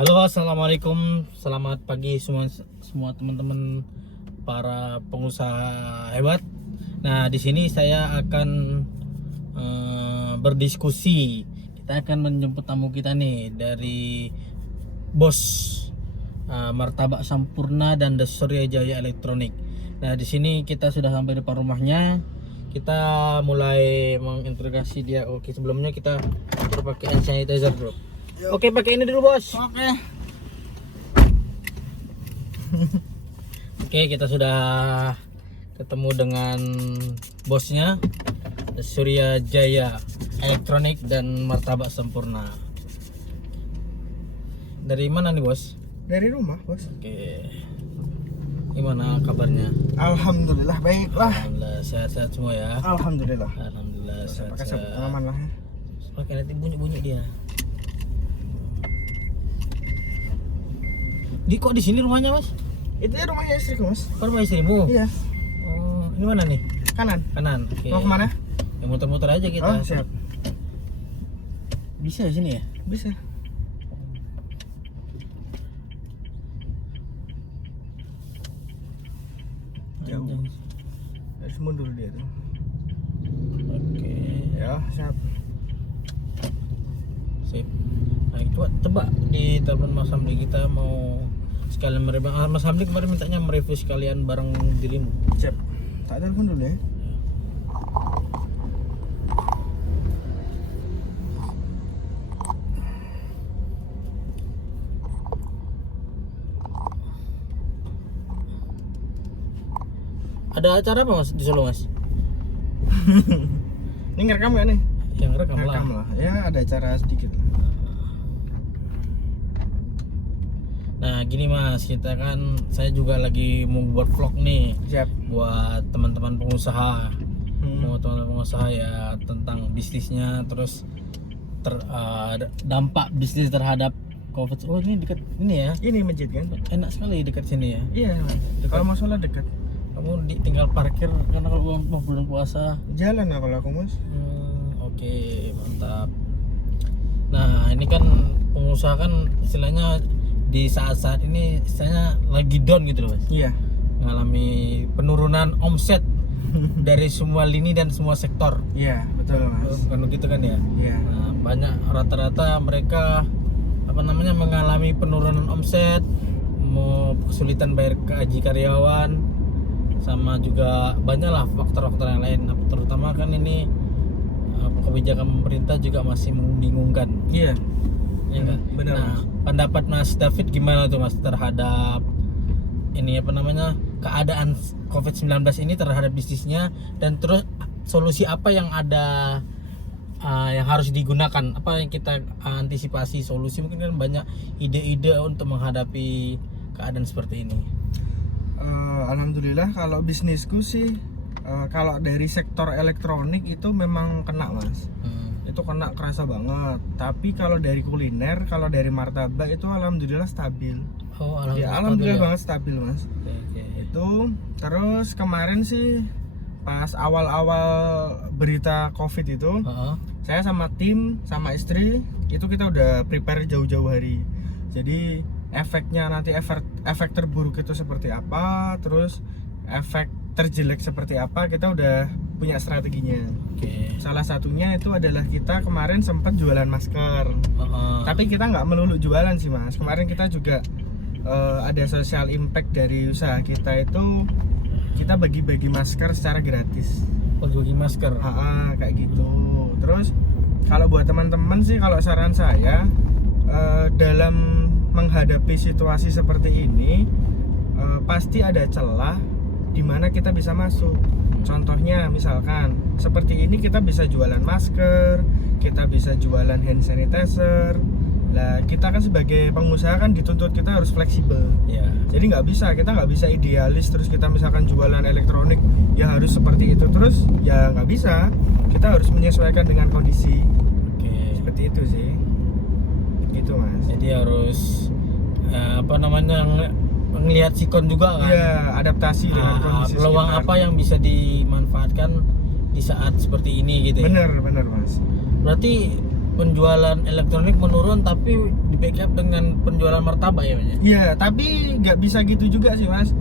Halo, assalamualaikum, selamat pagi semua teman-teman para pengusaha hebat. Nah, di sini saya akan berdiskusi. Kita akan menjemput tamu kita nih dari Bos Martabak Sampurna dan The Surya Jaya Elektronik. Nah, di sini kita sudah sampai depan rumahnya. Kita mulai menginterogasi dia. Oke, sebelumnya kita pakai hand sanitizer dulu. Oke, pakai ini dulu, Bos. Oke. Oke, kita sudah ketemu dengan bosnya, Surya Jaya Elektronik dan Martabak Sampurna. Dari mana nih, Bos? Dari rumah, Bos. Oke. Gimana kabarnya? Alhamdulillah baiklah. Alhamdulillah sehat-sehat semua ya. Alhamdulillah. Alhamdulillah Pakai sabuk sehat-sehat. pengaman lah. Oke, nanti bunyi-bunyi dia. Kok di sini rumahnya, Mas? Itu ya rumahnya istriku, Mas. Oh, rumah istrimu? Iya. Oh, ini mana nih? Kanan. Kanan. Oke. Mau kemana? Ya, muter-muter aja kita. Oh, siap. Bisa di sini ya? Bisa. Jauh. Harus mundur dia tuh. Oke. Ya, siap. Sip. Nah, coba di telepon Mas Hamdi, kita mau sekalian mereview. Mas Hamdi kemarin mintanya mereview sekalian barang dirimu. Siap. Tak telepon dulu ya. Ada acara apa, Mas, di Solo, Mas? Ini ngerekam gak nih? Yang rekam lah. Ngerekam lah. Ya, ada acara sedikit lah. Nah, gini Mas, saya juga lagi mau buat vlog nih Siap. buat teman-teman pengusaha. Hmm. Mau teman-teman pengusaha ya tentang bisnisnya, terus dampak bisnis terhadap COVID. Oh, ini dekat ini ya. Ini masjid kan? Enak sekali dekat sini ya. Iya, Mas. Dekat. Kalau mau sholat dekat. Kamu tinggal parkir karena kalau mau bulan puasa. Jalan lah kalau aku, Mas. Oke, mantap. Nah, ini kan pengusaha kan istilahnya di saat-saat ini istilahnya lagi down gitu loh, Mas. Iya. Mengalami penurunan omset dari semua lini dan semua sektor. Iya, betul, Mas. Bukan begitu kan ya? Iya. Nah, banyak rata-rata mereka mengalami penurunan omset, mau kesulitan bayar gaji karyawan, sama juga banyaklah faktor-faktor yang lain. Terutama kan ini kebijakan pemerintah juga masih membingungkan. Iya. Ya kan? Benar, Nah, Mas. pendapat Mas David gimana tuh, Mas, terhadap ini keadaan COVID-19 ini terhadap bisnisnya, dan terus solusi apa yang ada yang harus digunakan, apa yang kita antisipasi solusi, mungkin kan banyak ide-ide untuk menghadapi keadaan seperti ini. Alhamdulillah kalau bisnisku sih kalau dari sektor elektronik itu memang kena, Mas. Itu kena kerasa banget. Tapi kalau dari kuliner, kalau dari martabak itu alhamdulillah stabil. Oh, Ya, alhamdulillah banget stabil, Mas. Oke. Itu terus kemarin sih pas awal-awal berita Covid itu, Heeh. saya sama tim sama istri itu kita udah prepare jauh-jauh hari. Jadi efeknya nanti efek terburuk itu seperti apa, terus efek terjelek seperti apa, kita udah punya strateginya. Oke. Salah satunya itu adalah kita kemarin sempat jualan masker. Heeh. Tapi kita nggak melulu jualan sih, Mas. Kemarin kita juga ada social impact dari usaha kita, itu kita bagi-bagi masker secara gratis. Bagi masker. Kayak gitu. Terus kalau buat teman-teman sih, kalau saran saya dalam menghadapi situasi seperti ini pasti ada celah di mana kita bisa masuk. Contohnya misalkan seperti ini, kita bisa jualan masker, kita bisa jualan hand sanitizer. Lah, kita kan sebagai pengusaha kan dituntut kita harus fleksibel. Ya. Jadi kita nggak bisa idealis terus kita misalkan jualan elektronik ya harus seperti itu terus, ya nggak bisa. Kita harus menyesuaikan dengan kondisi. Oke. Seperti itu sih. Gitu, Mas. Jadi harus ngelihat sikon juga kan. Iya, adaptasi dengan kondisi Peluang sekitar. apa yang bisa dimanfaatkan di saat seperti ini gitu ya. Bener, Mas. Berarti penjualan elektronik menurun tapi di backup dengan penjualan martabak ya Mas? Iya, tapi nggak bisa gitu juga sih Mas.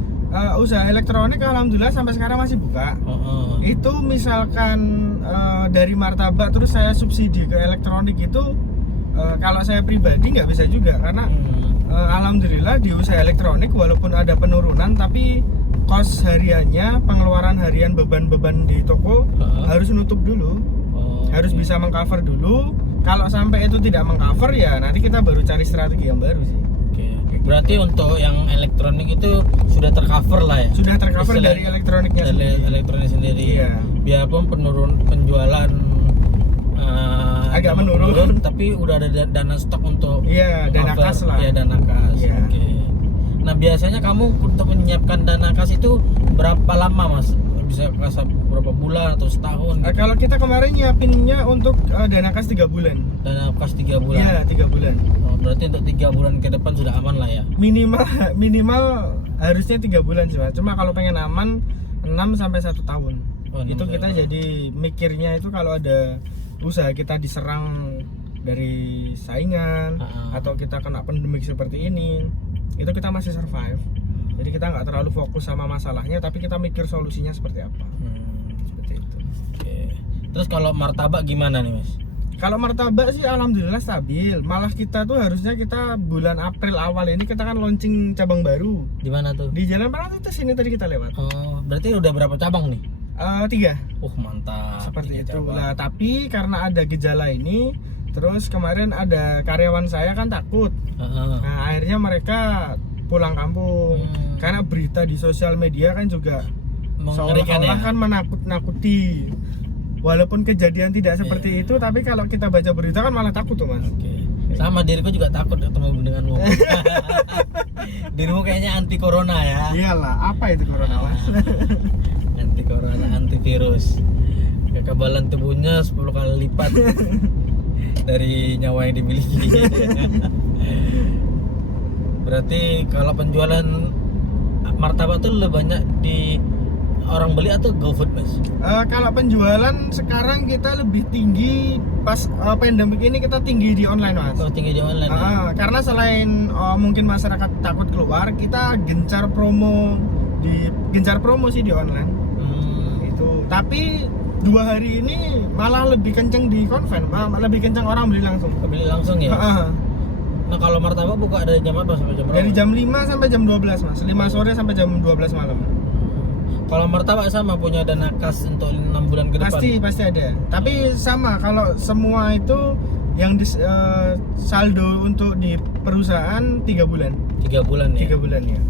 Usaha elektronik alhamdulillah sampai sekarang masih buka. Itu misalkan dari martabak terus saya subsidi ke elektronik itu, kalau saya pribadi nggak bisa juga karena alhamdulillah di usaha elektronik walaupun ada penurunan tapi kos hariannya, pengeluaran harian, beban-beban di toko harus nutup dulu, harus bisa mengcover dulu. Kalau sampai itu tidak mengcover ya nanti kita baru cari strategi yang baru sih. Berarti untuk yang elektronik itu sudah tercover lah ya? Sudah tercover dari elektroniknya dari sendiri. elektronik sendiri. Iya. Biarpun penjualan agak menurun, tapi udah ada dana stok untuk iya, dana cover. kas lah. Ya, dana kas. Iya. Oke. Nah, biasanya kamu untuk menyiapkan dana kas itu berapa lama, Mas? Bisa kas berapa bulan atau setahun? Gitu? Kalau kita kemarin nyiapinnya untuk dana kas 3 bulan. Dana kas 3 bulan. Iya, 3 bulan. Oh, berarti untuk 3 bulan ke depan sudah aman lah ya. Minimal harusnya 3 bulan sih, Mas. Cuma kalau pengen aman 6 sampai 1 tahun. Itu kita jadi mikirnya itu kalau ada usaha kita diserang dari saingan atau kita kena pandemik seperti ini, itu kita masih survive. Jadi kita nggak terlalu fokus sama masalahnya, tapi kita mikir solusinya seperti apa. Seperti itu. Oke. Terus kalau martabak gimana nih, Mas? Kalau martabak sih alhamdulillah stabil. Malah kita tuh harusnya kita bulan April awal ini kita kan launching cabang baru. Di mana tuh? Di Jalan Prancis ini tadi kita lewat. Oh, berarti udah berapa cabang nih? 3. Mantap. Seperti 3 itu. cabang. Nah, tapi karena ada gejala ini, terus kemarin ada karyawan saya kan takut. Nah, akhirnya mereka pulang kampung. Karena berita di sosial media kan juga Mengerikan ya? seolah-olah kan menakut-nakuti. Walaupun kejadian tidak seperti itu, tapi kalau kita baca berita kan malah takut tuh, Mas. Oke. Sama diriku juga takut ketemu denganmu. Dirimu kayaknya anti corona ya. Iyalah, apa itu corona, Mas? Anti corona, antivirus. Kekebalan tubuhnya 10 kali lipat dari nyawa yang dimiliki. Berarti kalau penjualan martabak tuh lebih banyak di orang beli atau GoFood, Mas? Kalau penjualan sekarang kita lebih tinggi pas pandemik ini kita tinggi di online, Mas. Oh, tinggi di online. Ya? Karena selain mungkin masyarakat takut keluar, kita gencar promo sih di online. Itu. Tapi 2 hari ini malah lebih kenceng di konven, lebih kenceng orang beli langsung. Beli langsung ya? Nah, kalau martabak buka dari jam apa sampai jam berapa? Dari jam 5 sampai jam 12, Mas. 5 sore sampai jam 12 malam. Kalau martabak sama punya dana kas untuk 6 bulan ke depan? Pasti ada. Tapi sama kalau semua itu yang saldo untuk di perusahaan 3 bulan. 3 bulan ya? 3 bulan ya.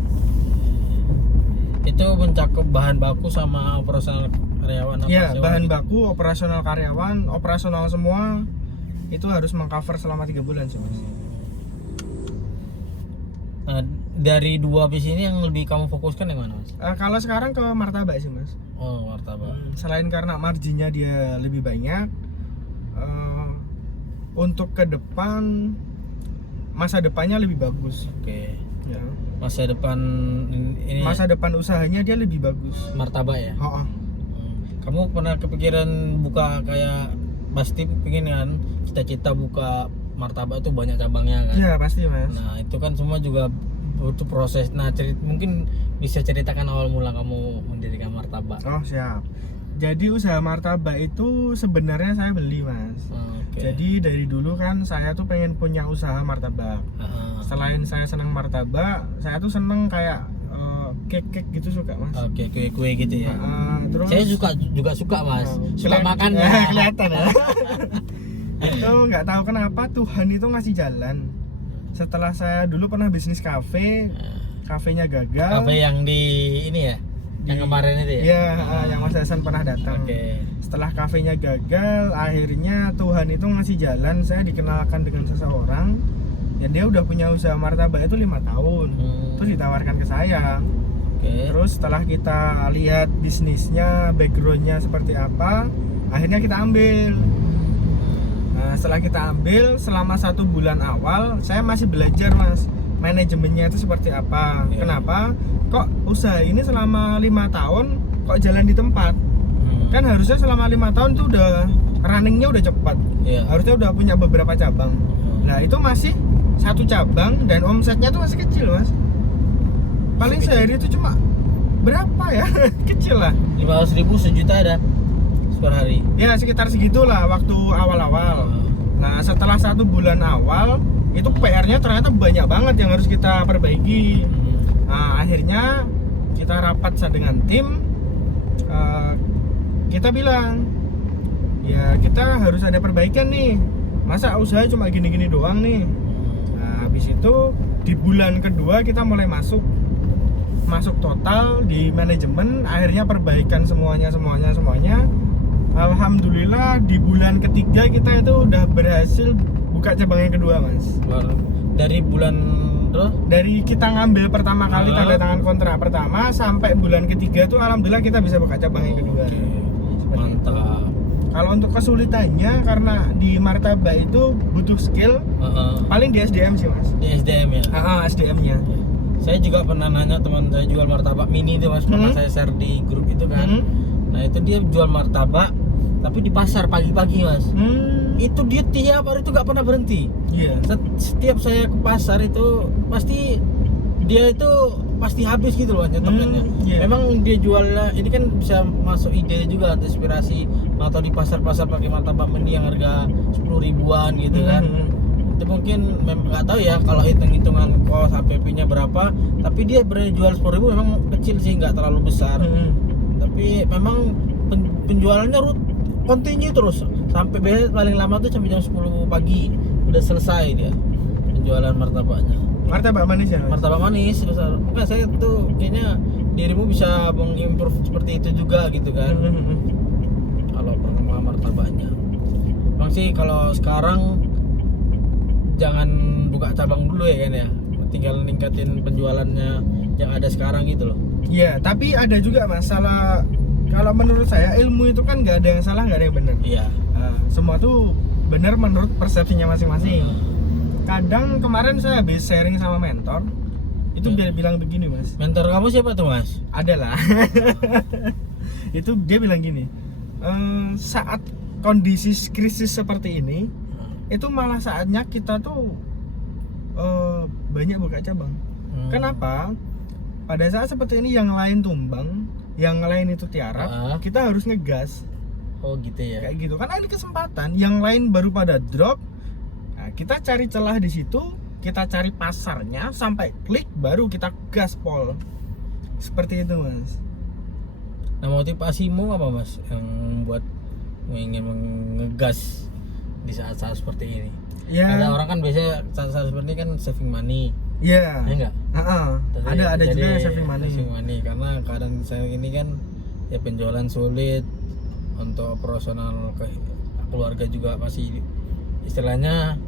Itu mencakup bahan baku sama operasional karyawan apa? Iya, sewa bahan gitu? baku, operasional karyawan, operasional semua itu harus mengcover selama 3 bulan sih, Mas. Nah, dari 2 bis ini yang lebih kamu fokuskan yang mana, Mas? Kalau sekarang ke martabak sih, Mas. Oh, martabak. Selain karena marginnya dia lebih banyak, untuk ke depan masa depannya lebih bagus. Oke. Ya. Masa depan ini Masa depan usahanya dia lebih bagus. martabak ya? Oh. Kamu pernah kepikiran buka kayak pasti pengen kan cita-cita buka martabak itu banyak cabangnya kan? Iya, pasti, Mas. Nah, itu kan semua juga butuh proses. Nah, mungkin bisa ceritakan awal mula kamu mendirikan martabak. Oh, siap. Jadi usaha martabak itu sebenarnya saya beli, Mas. Oke. Jadi dari dulu kan saya tuh pengen punya usaha martabak. Selain saya senang martabak, saya tuh seneng kayak cake gitu suka, Mas. Oke, kue-kue gitu ya. Terus Saya juga suka, Mas. Suka makan ya. Kelihatan ya. Itu nggak tahu kenapa Tuhan itu ngasih jalan. Setelah saya dulu pernah bisnis kafe, kafenya gagal. Kafe yang di ini ya? Yang kemarin itu ya? Iya, yang Mas Hasan pernah datang. Oke. Setelah kafenya gagal, akhirnya Tuhan itu ngasih jalan. Saya dikenalkan dengan seseorang yang dia udah punya usaha martabak itu 5 tahun. Terus ditawarkan ke saya. Terus setelah kita lihat bisnisnya, backgroundnya seperti apa, akhirnya kita ambil. Nah, setelah kita ambil, selama 1 bulan awal saya masih belajar, Mas, manajemennya itu seperti apa. Kenapa? Kok usaha ini selama 5 tahun kok jalan di tempat? Kan harusnya selama 5 tahun tuh udah runningnya udah cepat. Iya. Harusnya udah punya beberapa cabang. Nah itu masih satu cabang dan omsetnya tuh masih kecil mas. Paling sehari itu cuma berapa ya? Kecil lah. 500.000 sejuta ada per hari. Ya sekitar segitulah waktu awal-awal. Nah setelah 1 bulan awal itu PR-nya ternyata banyak banget yang harus kita perbaiki. Nah akhirnya kita rapat dengan tim. Kita bilang ya kita harus ada perbaikan nih. Masa usaha cuma gini-gini doang nih. Nah habis itu di bulan kedua kita mulai masuk total di manajemen. Akhirnya perbaikan semuanya. Alhamdulillah di bulan ketiga kita itu udah berhasil buka cabang yang kedua mas. Dari bulan dari kita ngambil pertama kali tanda tangan kontrak pertama sampai bulan ketiga tuh alhamdulillah kita bisa buka cabang yang kedua. Mantap. Kalau untuk kesulitannya karena di martabak itu butuh skill, paling di SDM sih mas. Di SDM ya. SDM-nya. Saya juga pernah nanya teman saya jual martabak mini itu mas, pernah saya share di grup itu kan. Nah itu dia jual martabak tapi di pasar pagi-pagi mas. Itu dia tiap hari itu nggak pernah berhenti. Iya. Setiap saya ke pasar itu pasti dia itu pasti habis gitu loh nyetopnya. Memang dia jualnya ini kan bisa masuk ide juga atau inspirasi atau di pasar-pasar pakai martabak mini yang harga 10 ribuan gitu kan. Itu mungkin nggak tahu ya kalau hitung-hitungan kos HPP-nya berapa, tapi dia berani jual 10 ribu memang kecil sih, nggak terlalu besar. Tapi memang penjualannya continue terus sampai biasanya paling lama tuh sampai jam 10 pagi udah selesai dia penjualan martabaknya. Martabak manis ya? Martabak manis. Maka saya tuh kayaknya dirimu bisa mengimprove seperti itu juga gitu kan. Kalau pertama martabaknya. Bang sih kalau sekarang jangan buka cabang dulu ya kan ya. Tinggal ningkatin penjualannya yang ada sekarang gitu loh. Iya, tapi ada juga masalah. Kalau menurut saya ilmu itu kan nggak ada yang salah, nggak ada yang benar. Iya. Semua tuh benar menurut persepsinya masing-masing. Kadang kemarin saya habis sharing sama mentor, itu dia bilang begini mas. Mentor kamu siapa tuh mas? Ada lah. Itu dia bilang gini, saat kondisi krisis seperti ini, itu malah saatnya kita tuh banyak buka cabang. Kenapa? Pada saat seperti ini yang lain tumbang, yang lain itu tiarap, kita harus ngegas. Oh gitu ya. Kayak gitu. Karena ini kesempatan, yang lain baru pada drop. Nah, kita cari celah di situ, kita cari pasarnya sampai klik baru kita gaspol. Seperti itu, Mas. Nah, motivasimu apa, Mas, yang buat ingin ngegas di saat-saat seperti ini? Ya. Ada orang kan biasanya saat-saat seperti ini kan saving money. Iya. Ya enggak? Ada juga yang saving money. Saving money karena keadaan saya ini kan ya penjualan sulit, untuk operasional keluarga juga masih istilahnya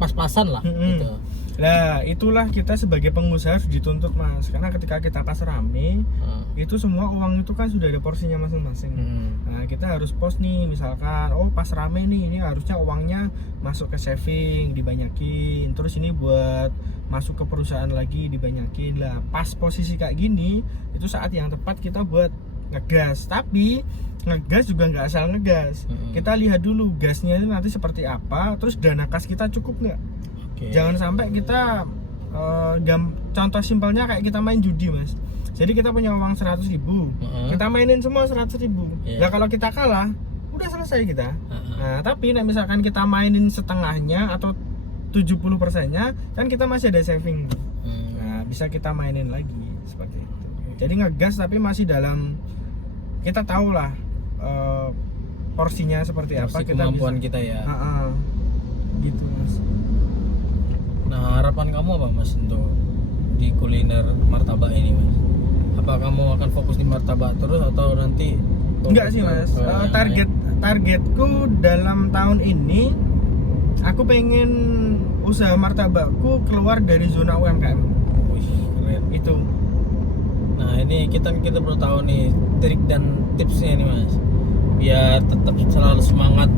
pas-pasan lah gitu. Nah, itulah kita sebagai pengusaha harus dituntut, Mas. Karena ketika kita pas rame, itu semua uang itu kan sudah ada porsinya masing-masing. Nah, kita harus post nih, misalkan pas rame nih, ini harusnya uangnya masuk ke saving, dibanyakin. Terus ini buat masuk ke perusahaan lagi, dibanyakin lah. Pas posisi kayak gini, itu saat yang tepat kita buat ngegas. Tapi ngegas juga nggak asal ngegas. Kita lihat dulu gasnya itu nanti seperti apa, terus dana kas kita cukup nggak. Jangan sampai kita contoh simpelnya kayak kita main judi, Mas. Jadi kita punya uang 100.000, kita mainin semua 100.000. Ya kalau kita kalah, udah selesai kita. Nah, tapi misalkan kita mainin setengahnya atau 70%-nya, kan kita masih ada saving. Nah, bisa kita mainin lagi seperti itu. Jadi ngegas tapi masih dalam, kita tahu lah porsinya seperti apa, kita kemampuan bisa, kita ya. Gitu, Mas. Nah, harapan kamu apa, Mas, untuk di kuliner martabak ini, Mas? Apa kamu akan fokus di martabak terus atau nanti enggak sih, Mas. Targetku dalam tahun ini aku pengen usaha martabakku keluar dari zona UMKM. Wih, keren. Itu. Nah, ini kita perlu tahu nih trik dan tipsnya nih, Mas, biar tetap selalu semangat,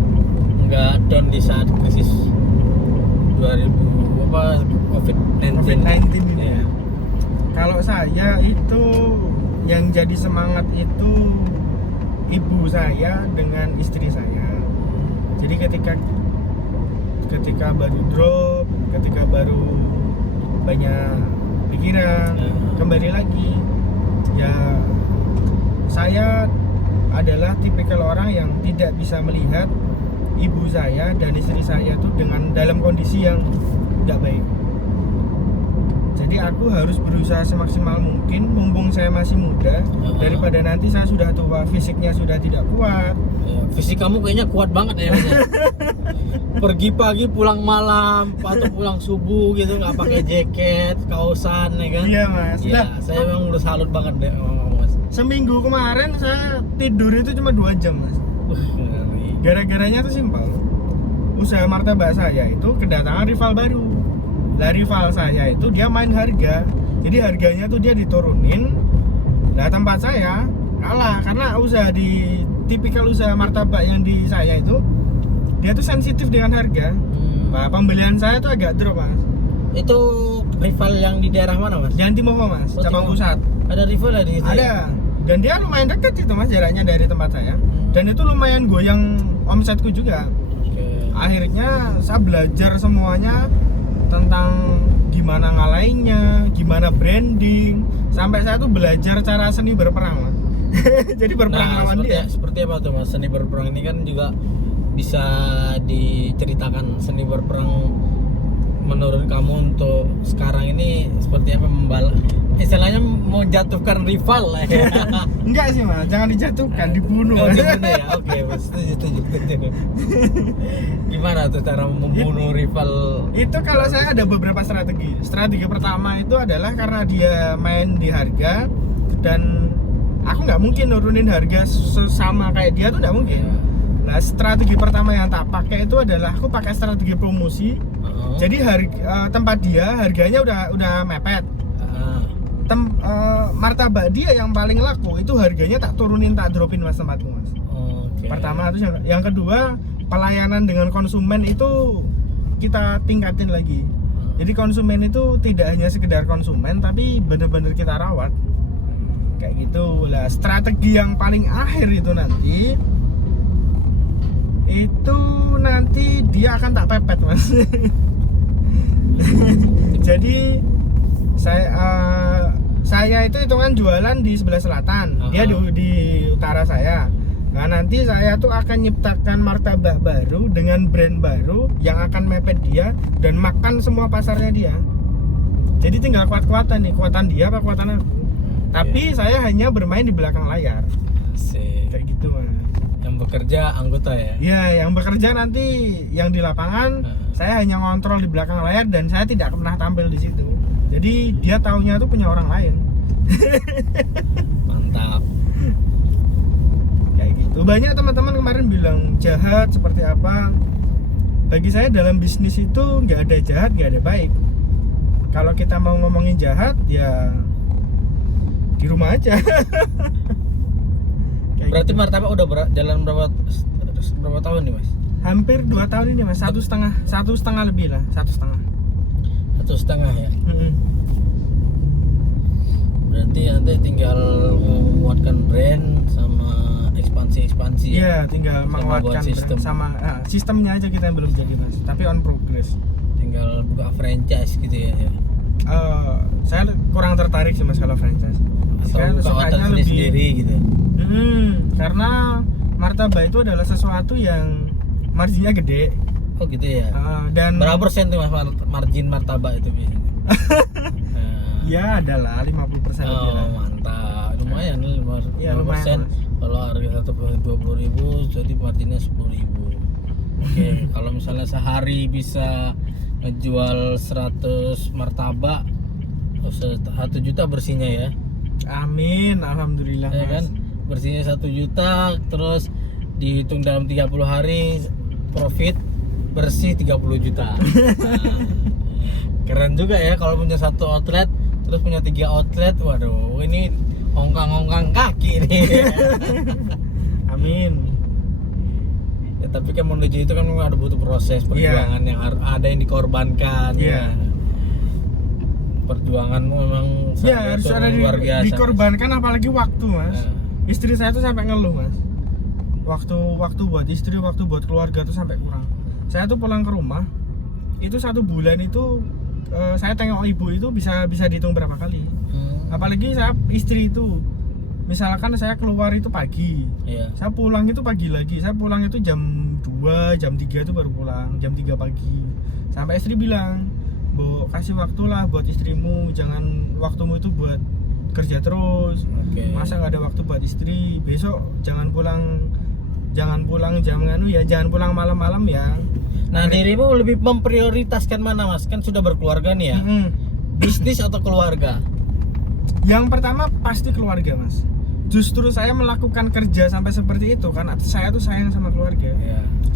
nggak down di saat krisis COVID-19 ini ya. Kalau saya itu yang jadi semangat itu ibu saya dengan istri saya. Jadi ketika baru drop, ketika baru banyak pikiran, kembali lagi ya, saya adalah tipikal orang yang tidak bisa melihat ibu saya dan istri saya tuh dengan dalam kondisi yang nggak baik. Jadi aku harus berusaha semaksimal mungkin mumpung saya masih muda, daripada nanti saya sudah tua, fisiknya sudah tidak kuat. Fisik kamu kayaknya kuat banget ya, Mas. Pergi pagi pulang malam atau pulang subuh gitu, nggak pakai jaket, kausan ya kan? Iya Mas. Iya, Nah, saya memang udah salut banget deh sama kamu, Mas. seminggu kemarin saya tidur itu cuma 2 jam Mas. Ngeri. Gara-garanya tuh simpel. Usaha martabak saya itu kedatangan rival baru. Lah rival saya itu dia main harga. Jadi harganya tuh dia diturunin. Nah tempat saya kalah karena tipikal usaha martabak yang di saya itu dia tuh sensitif dengan harga. Nah, pembelian saya tuh agak drop Mas. Itu rival yang di daerah mana, Mas? Jantimoko Mas, Oh, cabang Timoko. pusat. Ada rival ada di situ? Ada. Dan dia lumayan dekat itu Mas jaraknya dari tempat saya. Dan itu lumayan goyang omsetku juga. Oke. Akhirnya saya belajar semuanya tentang gimana ngalahinnya, gimana branding, sampai saya tuh belajar cara seni berperang Mas. Jadi berperang Nah, lawan dia. seperti apa tuh, Mas? Seni berperang ini kan juga bisa diceritakan. Seni berperang menurut kamu untuk sekarang ini seperti apa, istilahnya mau jatuhkan rival lah ya. Enggak sih Mas, jangan dijatuhkan, dibunuh. Oh, dibunuh ya? Oke, Mas, setuju. Gimana tuh cara membunuh rival? Itu kalau saya ada beberapa strategi. Strategi pertama itu adalah karena dia main di harga dan aku nggak mungkin nurunin harga sama kayak dia tuh nggak mungkin. Nah strategi pertama yang tak pakai itu adalah aku pakai strategi promosi. Jadi tempat dia harganya udah mepet. Martabak dia yang paling laku itu harganya tak turunin, tak dropin Mas tempatku Mas. Okay. Pertama itu yang kedua, pelayanan dengan konsumen itu kita tingkatin lagi. Jadi konsumen itu tidak hanya sekedar konsumen tapi benar-benar kita rawat. Kayak gitu lah. Strategi yang paling akhir itu nanti dia akan tak pepet Mas. Jadi saya itu hitungan jualan di sebelah selatan, dia di utara saya. Nah nanti saya tuh akan nyiptakan martabak baru dengan brand baru yang akan mepet dia dan makan semua pasarnya dia. Jadi tinggal kuatan dia apa kuatan aku. Tapi saya hanya bermain di belakang layar. Kayak gitu Mas. Yang bekerja anggota ya? Ya, yang bekerja nanti yang di lapangan saya hanya ngontrol di belakang layar dan saya tidak pernah tampil di situ. Jadi dia taunya tuh punya orang lain. Mantap. Kayak gitu. Banyak teman-teman kemarin bilang jahat seperti apa. Bagi saya dalam bisnis itu nggak ada jahat, nggak ada baik. Kalau kita mau ngomongin jahat ya di rumah aja. Berarti martabak udah jalan berapa tahun nih Mas? Hampir 2 tahun ini Mas, satu setengah lebih lah, 1,5. 1,5 ya. Berarti nanti tinggal menguatkan brand sama ekspansi. Iya, tinggal menguatkan sistem. sama sistemnya aja kita yang belum jadi Mas, tapi on progress. Tinggal buka franchise gitu ya. Saya kurang tertarik sih Mas kalau franchise. Atau buka hotel sendiri gitu. Karena martabak itu adalah sesuatu yang marginnya gede. Oh gitu ya. Dan berapa persen tuh Mas margin martabak itu biasanya? Ya adalah 50% lebih lah. Mantap. Lumayan nih 5%. Lumayan. Kalau harga satu 20.000 jadi marginnya 10.000. Oke, kalau misalnya sehari bisa ngejual 100 martabak 1 juta bersihnya ya. Amin, alhamdulillah Ya Mas. kan? Bersihnya 1 juta terus dihitung dalam 30 hari profit bersih 30 juta. Keren juga ya kalau punya 1 outlet terus punya 3 outlet. Waduh, ini ongkang-ongkang kaki nih. Amin. Ya, tapi kan menuju itu kan memang ada butuh proses perjuangan yang ada yang dikorbankan. Iya. Perjuanganmu memang Harus ada luar biasa. dikorbankan apalagi waktu Mas. Istri saya tuh sampai ngeluh Mas. waktu buat istri, waktu buat keluarga tuh sampai kurang. Saya tuh pulang ke rumah itu 1 bulan itu saya tengok ibu itu bisa dihitung berapa kali. Apalagi saya istri itu, misalkan saya keluar itu pagi, saya pulang itu pagi lagi. Saya pulang itu jam 2, jam 3 itu baru pulang, jam 3 pagi. Sampai istri bilang, "Bu, kasih waktulah buat istrimu, jangan waktumu itu buat kerja terus. Masa nggak ada waktu buat istri? Besok jangan pulang jangan pulang malam-malam ya." Nah, dirimu lebih memprioritaskan mana, Mas? Kan sudah berkeluarga nih ya. Bisnis atau keluarga? Yang pertama pasti keluarga, Mas. Justru saya melakukan kerja sampai seperti itu karena saya tuh sayang sama keluarga.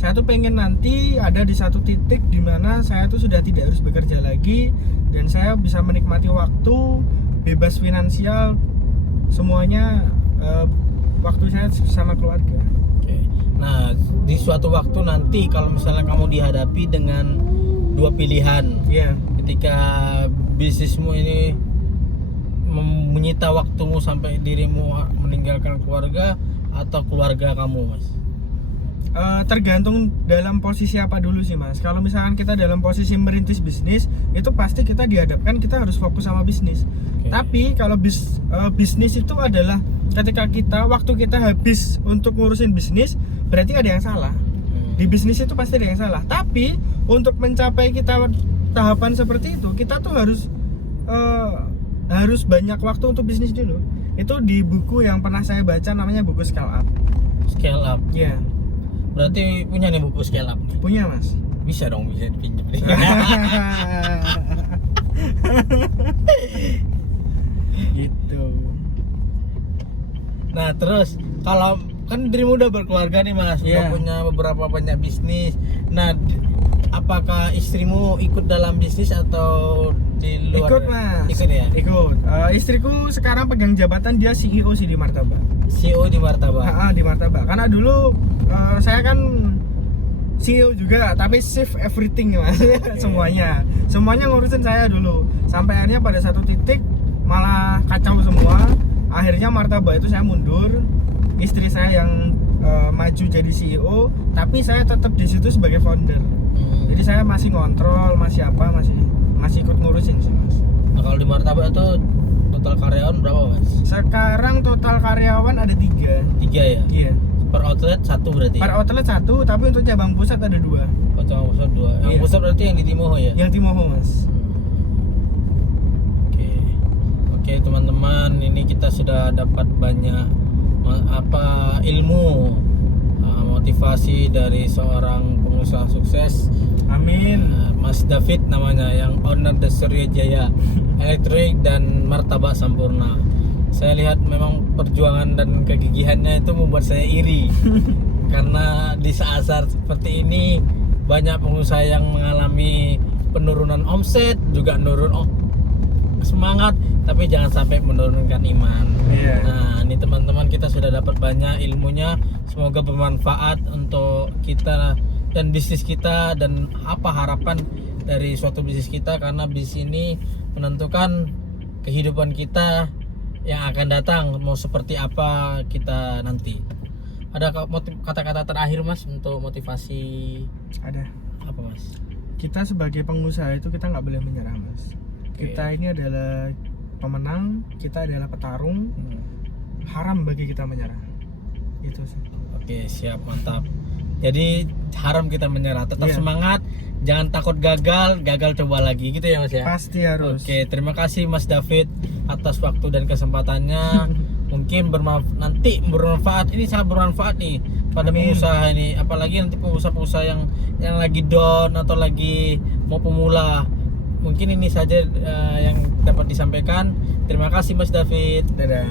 Saya tuh pengen nanti ada di satu titik di mana saya tuh sudah tidak harus bekerja lagi dan saya bisa menikmati waktu, bebas finansial, semuanya waktu saya sama keluarga. Nah, di suatu waktu nanti kalau misalnya kamu dihadapi dengan 2 pilihan, ketika bisnismu ini menyita waktumu sampai dirimu meninggalkan keluarga atau keluarga kamu, Mas? Tergantung dalam posisi apa dulu sih, Mas. Kalau misalkan kita dalam posisi merintis bisnis, itu pasti kita dihadapkan kita harus fokus sama bisnis. Tapi kalau bisnis itu adalah ketika waktu kita habis untuk ngurusin bisnis, berarti ada yang salah. Di bisnis itu pasti ada yang salah. Tapi untuk mencapai kita tahapan seperti itu, kita tuh harus banyak waktu untuk bisnis dulu. Itu di buku yang pernah saya baca, namanya buku Scale Up. Scale Up. Iya. Berarti punya nih buku Scale Up nih? Punya, Mas. Bisa dong, bisa dipinjam. Gitu. Nah, terus kalau kan dirimu udah berkeluarga nih, Mas, udah punya beberapa banyak bisnis. Nah, apakah istrimu ikut dalam bisnis atau di luar? Ikut, Mas. Ikut ya? Ikut. Istriku sekarang pegang jabatan, dia CEO sih di Martabak. CEO di Martabak. Di Martabak. Karena dulu saya kan CEO juga, tapi shift everything, Mas. Semuanya ngurusin saya dulu. Sampai akhirnya pada satu titik malah kacau semua. Akhirnya Martabak itu saya mundur. Istri saya yang maju jadi CEO, tapi saya tetap di situ sebagai founder. Jadi saya masih ngontrol, masih ikut ngurusin sih, Mas. Nah, kalau di Martabak itu total karyawan berapa, Mas? Sekarang total karyawan ada 3. 3 ya? Iya. Per outlet 1 berarti? Per outlet 1, tapi untuk cabang pusat ada 2. Oh, cabang pusat 2. Yang pusat berarti yang di Timoho ya? Yang Timoho, Mas. Oke, teman-teman, ini kita sudah dapat banyak ilmu, motivasi dari seorang pengusaha sukses. Amin. Mas David namanya, yang owner The Surya Jaya Elektronik dan Martabak Sampurna. Saya lihat memang perjuangan dan kegigihannya itu membuat saya iri. Karena di saat-saat seperti ini banyak pengusaha yang mengalami penurunan omset, juga semangat, tapi jangan sampai menurunkan iman. Nah, ini teman-teman, kita sudah dapat banyak ilmunya. Semoga bermanfaat untuk kita dan bisnis kita, dan apa harapan dari suatu bisnis kita, karena bisnis ini menentukan kehidupan kita yang akan datang, mau seperti apa kita nanti. Ada kata-kata terakhir, Mas, untuk motivasi? Ada. Apa, Mas? Kita sebagai pengusaha itu kita nggak boleh menyerah, Mas. Kita ini adalah pemenang, kita adalah petarung. Haram bagi kita menyerah. Itu sih. Oke, siap, mantap. Jadi haram kita menyerah, tetap Iya. semangat, jangan takut gagal coba lagi, gitu ya, Mas ya. Pasti harus. Oke, terima kasih Mas David atas waktu dan kesempatannya. Mungkin nanti bermanfaat, ini sangat bermanfaat nih pada pengusaha ini, apalagi nanti pengusaha-pengusaha yang lagi down atau lagi mau pemula. Mungkin ini saja yang dapat disampaikan. Terima kasih Mas David. Dadah.